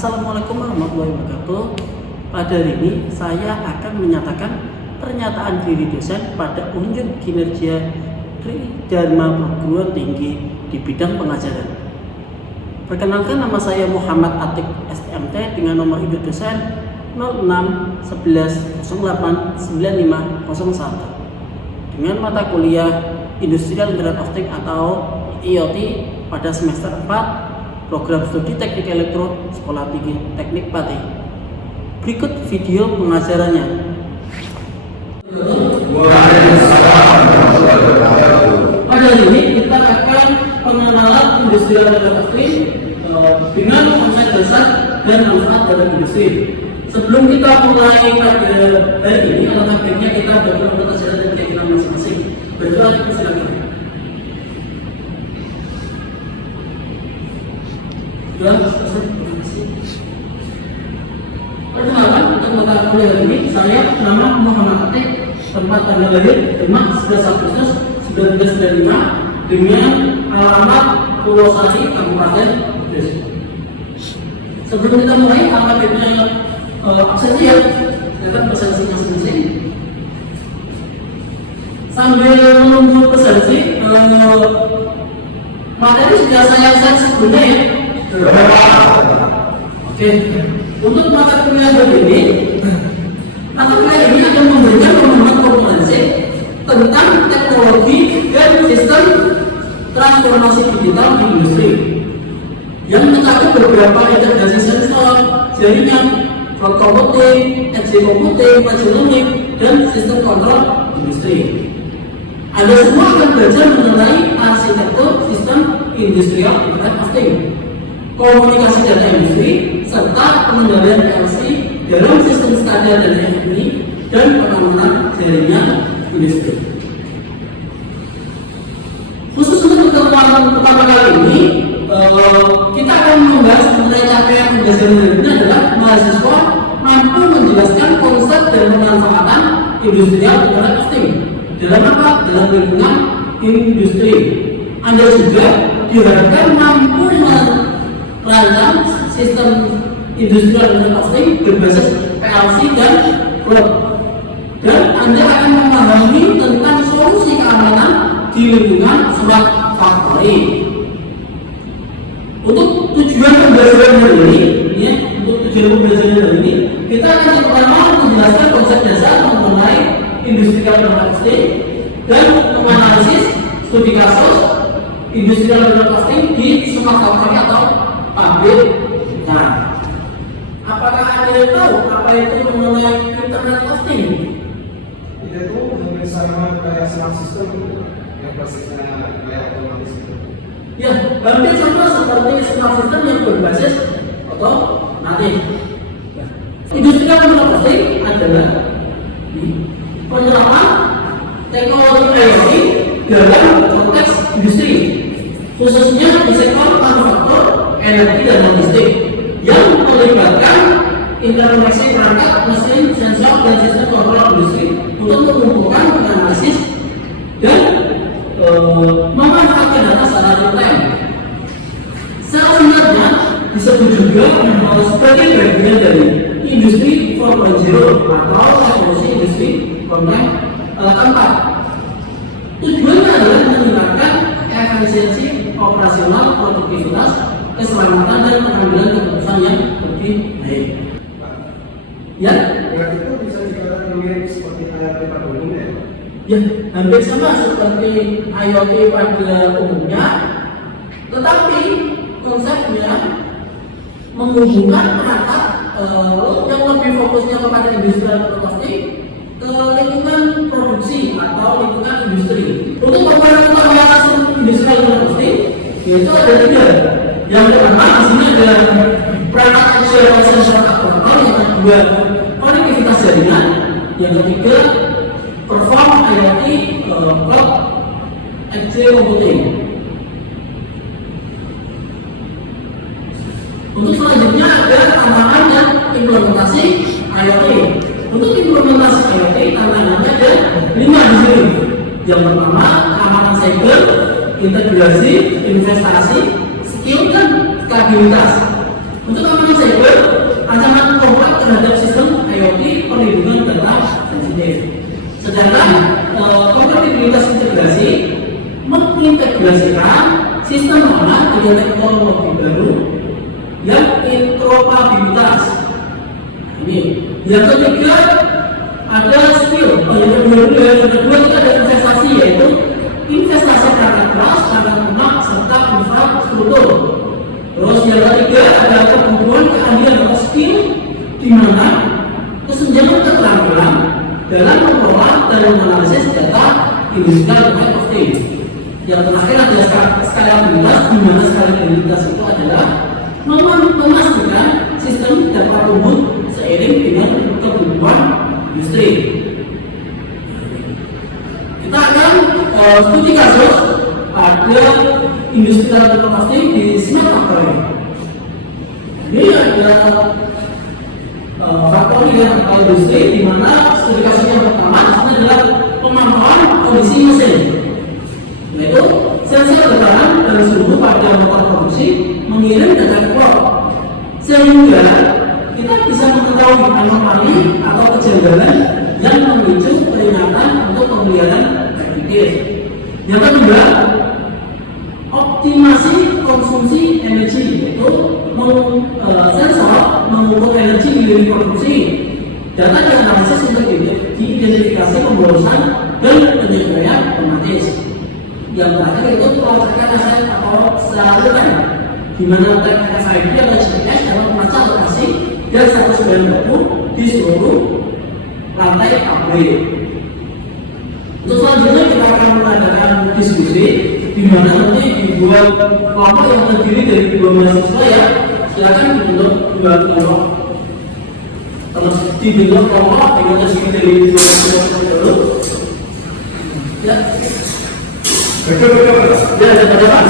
Assalamualaikum warahmatullahi wabarakatuh. Pada hari ini saya akan menyatakan pernyataan diri dosen pada unjuk kinerja Tridharma Perguruan Tinggi di bidang pengajaran. Perkenalkan, nama saya Muhammad Atik STMT dengan nomor induk dosen 06 11 08 95 01 dengan mata kuliah Industrial Internet of Things atau IoT pada semester 4 program studi teknik elektro Sekolah Tinggi Teknik Pati. Berikut video pengajarannya. Pada hari ini kita akan pengenalan Industrial Internet of Things dengan konsep dasar dan manfaat dalam industri. Sebelum kita mulai pada hari ini, atau targetnya kita bagaimana pelajaran dan keyakinan masing-masing. Berdoa, silakan. Perkenalkan, untuk mata kuliah ini saya nama Muhammad Atik, tempat tanggal lahir 11 Agustus 1995 dengan alamat Purwosari, Kabupaten Kudus. Sebelum kita mulai, akademiknya absensi ya, silakan presensi masing-masing. Sambil menunggu presensi, materi sudah saya sebelumnya ya. Oke, untuk mata kuliah begini, mata kuliah ini akan memberikan pemahaman komprehensif tentang teknologi dan sistem transformasi digital di industri yang mencakup beberapa integrasi sensor, jaringan, cloud computing, edge computing, machine learning, dan sistem kontrol industri. Anda semua akan belajar mengenai arsitektur sistem industrial Internet of Things, komunikasi data industri, serta pengendalian PLC dalam sistem standar dan ini dan pengamanan jaringan industri. Khusus untuk pertemuan pertama kali ini, kita akan membahas mengenai capaian pembelajaran ini adalah mahasiswa mampu menjelaskan konsep dan pemanfaatan industrial Internet of Things dalam apa? Dalam lingkungan industri. Anda juga diharapkan mampu merancang sistem industrial Internet of Things berbasis PLC dan cloud, dan Anda akan memahami tentang solusi keamanan di lingkungan smart factory. Untuk tujuan pembelajaran hari ini, ya, kita akan pertama menjelaskan konsep dasar mengenai industrial Internet of Things dan menganalisis studi kasus industrial Internet of Things di smart factory atau pabrik. Nah, apakah Anda tahu apa itu mengenai Internet of Things? Itu hampir sama kayak smart system yang basisnya kayak otomatis itu. Ya, hampir sama seperti smart system yang berbasis otomatis. Industrial Internet of Things adalah penerapan teknologi IoT dalam konteks industri, khususnya di sektor manufaktur, energi dan logistik yang melibatkan interkoneksi perangkat, mesin, sensor, dan sistem kontrol industri untuk mengumpulkan, menganalisis, dan memanfaatkan data secara real time. Secara singkatnya disebut juga sebagai bagian dari industri 4.0 atau revolusi industri keempat. Tujuannya adalah meningkatkan efisiensi operasional, produktivitas, keselamatan, dan pengambilan keputusan yang lebih baik. Ya, Yang itu bisa dikatakan mirip seperti IoT pada umumnya. ya, hampir sama seperti IoT pada umumnya, tetapi konsepnya menghubungkan perangkat yang lebih fokusnya kepada industrial Internet ke lingkungan produksi atau lingkungan industri. Untuk pengembangan industrial Internet yaitu ada tiga. Yang pertama di sini ada perangkat actual sensor kontrol, yang kedua konektivitas jaringan, yang ketiga perform IoT cloud edge computing. Untuk selanjutnya ada tambahan dan implementasi IoT. Untuk implementasi IoT tantangannya ada 5 di sini. Yang pertama keamanan cyber, integrasi, investasi, skill dan stabilitas. Untuk keamanan cyber, ancaman korban terhadap sistem IoT perlindungan data sensitif. Sedangkan kompatibilitas integrasi mengintegrasikan sistem lama dengan teknologi baru yang interoperabilitas. Ini yang ketiga ada skill. Yang kedua kita ada investasi, yaitu investasi perangkat keras, perangkat lunak, serta infrastruktur. Terus yang ketiga ada kemampuan keahlian atau skill, di mana kesenjangan keterampilan dalam mengelola dan menganalisis data industrial Internet of Things. Yang terakhir adalah skalabilitas, di mana skalabilitas itu adalah memastikan sistem dapat tumbuh seiring dengan kebutuhan industri. Kita akan studi kasus pada industrial Internet of Things di Smart Factory. Ini adalah faktor yang industri, di mana studi kasus yang pertama adalah pemantauan kondisi mesin, yaitu sensor tekanan dan suhu pada motor produksi mengirim data clock, sehingga kita bisa mengetahui anomali atau kejanggalan yang memicu peringatan untuk pemeliharaan prediktif. Yang kedua, optimasi konsumsi energi, yaitu sensor mengukur energi di produksi. Data dianalisis untuk diidentifikasi pemborosan dan penyesuaian otomatis. Yang terakhir itu pelacakan aset atau saluran, di mana RFID atau GPS dapat melacak lokasi dan status bahan baku di seluruh lantai pabrik. Untuk selanjutnya kita akan mengadakan diskusi, di mana nanti dibuat kelompok yang terdiri dari 2 mahasiswa ya. Silakan dibentuk 2 kelompok. Terus dibentuk kelompok dengan terdiri dari 2 kelompok dulu. Ya. Ya, ada depan.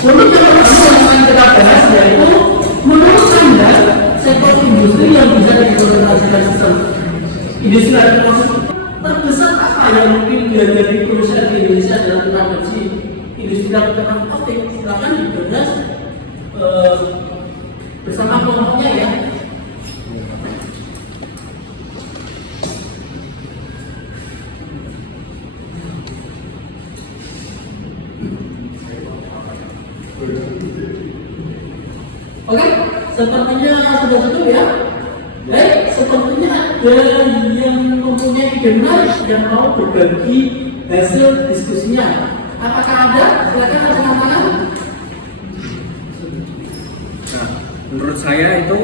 Untuk yang pertama yang akan kita bahas yaitu menurut Anda sektor industri yang bisa diimplementasikan sistem industri terbesar apa yang mungkin dari perusahaan di Indonesia dalam produksi industri Internet of Things? Silakan dibahas bersama kelompoknya ya. Oke, sepertinya sudah cukup ya. Baik, sepertinya ada yang mempunyai ide menarik yang mau berbagi hasil diskusinya. Apakah ada? Silakan angkat tangan. Nah, menurut saya itu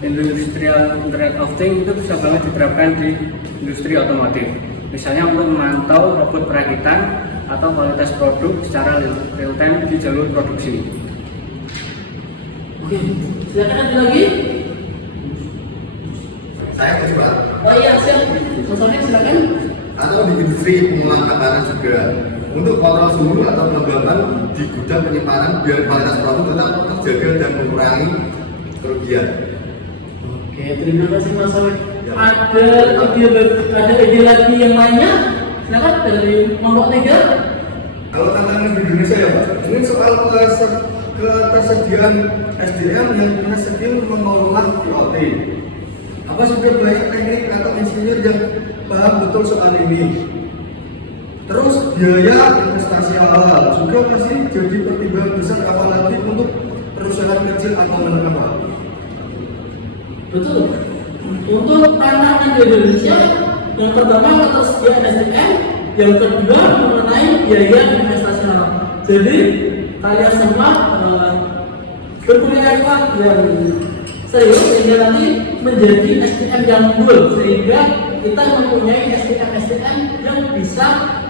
industrial Internet of Things itu bisa banget diterapkan di industri otomotif. Misalnya untuk memantau robot perakitan atau kualitas produk secara real time di jalur produksi. Oke, silakan ada lagi. Saya coba. Oh iya, siap. Sosoknya silakan. Atau di industri pengolahan makanan juga, untuk kontrol suhu atau pelembaban di gudang penyimpanan biar kualitas produk tetap terjaga dan mengurangi kerugian. Oke, terima kasih Mas Awet. Ada ide lagi yang lainnya? Silakan dari kelompok 3. Kalau tantangan di Indonesia ya Pak, ini soal ketersediaan SDM yang punya skill mengolah IoT. Apa sudah banyak teknik atau insinyur yang paham betul soal ini? Terus biaya investasi awal juga masih jadi pertimbangan besar, apalagi untuk perusahaan kecil atau menengah Pak. Betul. Untuk tantangan di Indonesia, yang pertama ketersediaan SDM, yang kedua mengenai biaya investasi awal. Jadi kalian semua berpunya effort yang serius sehingga nanti menjadi SDM yang unggul, sehingga kita mempunyai SDM yang bisa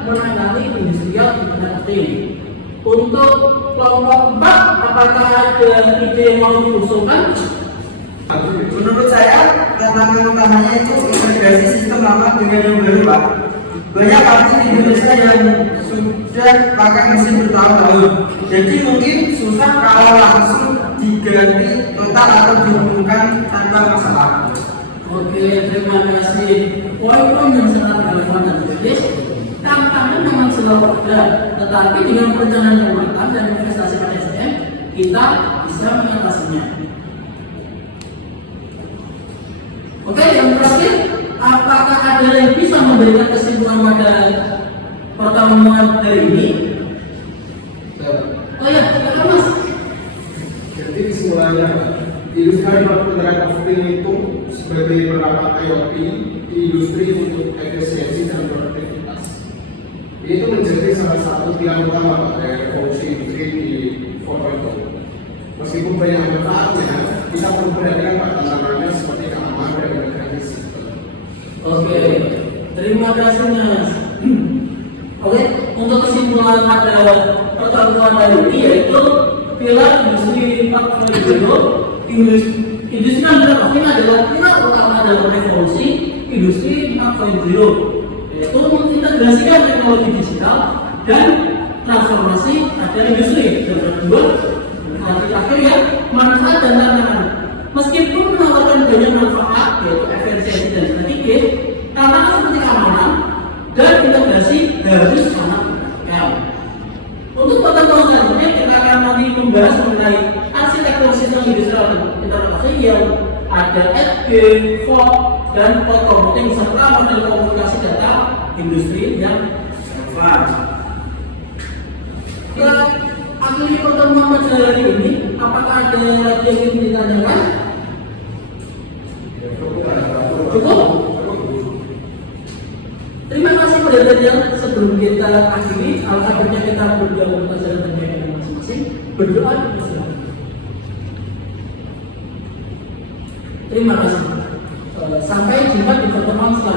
menangani industrial Internet of Things. Untuk kelompok 4, apakah ada ide yang mau diusulkan? Menurut saya, tantangan utamanya itu integrasi sistem lama dengan yang baru, Pak. Banyak pabrik di Indonesia yang sudah pakai mesin bertahun-tahun, jadi mungkin susah kalau langsung diganti total atau dihubungkan tanpa masalah. Oke, terima kasih. Poin-poin yang sangat relevan dan kritis. Tantangan memang selalu ada, tetapi dengan perencanaan yang matang dan investasi pada SDM, kita bisa mengatasinya. Oke, yang terakhir, apakah ada yang bisa memberikan kesimpulan pada pertemuan hari ini? Oh ya, silakan Mas. Jadi kesimpulannya, industri Internet of Things itu sebagai perangkat IoT di industri untuk efisiensi dan produktivitas. Itu menjadi salah satu tiang utama dari revolusi industri di 4.0. Meskipun banyak manfaatnya, kita perlu perhatikan pada tantangannya seperti keamanan dan integrasi sistem. Oke, terima kasih Mas. Oke, untuk kesimpulan pada pertemuan hari ini yaitu pilar industri 4.0, industri Internet of Things adalah pilar utama dalam revolusi industri 4.0, yaitu mengintegrasikan teknologi digital dan transformasi pada industri. Dan kedua, terakhir ya, manfaat dan tantangan. Meskipun menawarkan banyak manfaat yaitu efisiensi dan strategis, tantangan seperti keamanan dan integrasi harus sangat diperhatikan. Untuk pertemuan selanjutnya kita akan nanti membahas mengenai arsitektur sistem industrial Internet of Things yang ada edge, fog, dan cloud computing serta model komunikasi data industri yang relevan. Kita akhiri pertemuan pada hari ini. Apakah ada lagi yang ingin ditanyakan? Cukup? Terima kasih perhatiannya. Sebelum kita akhiri, alhamdulillah kita berdoa untuk jalan terbaik masing-masing. Berdoa bersama. Terima kasih. Sampai jumpa di pertemuan selanjutnya.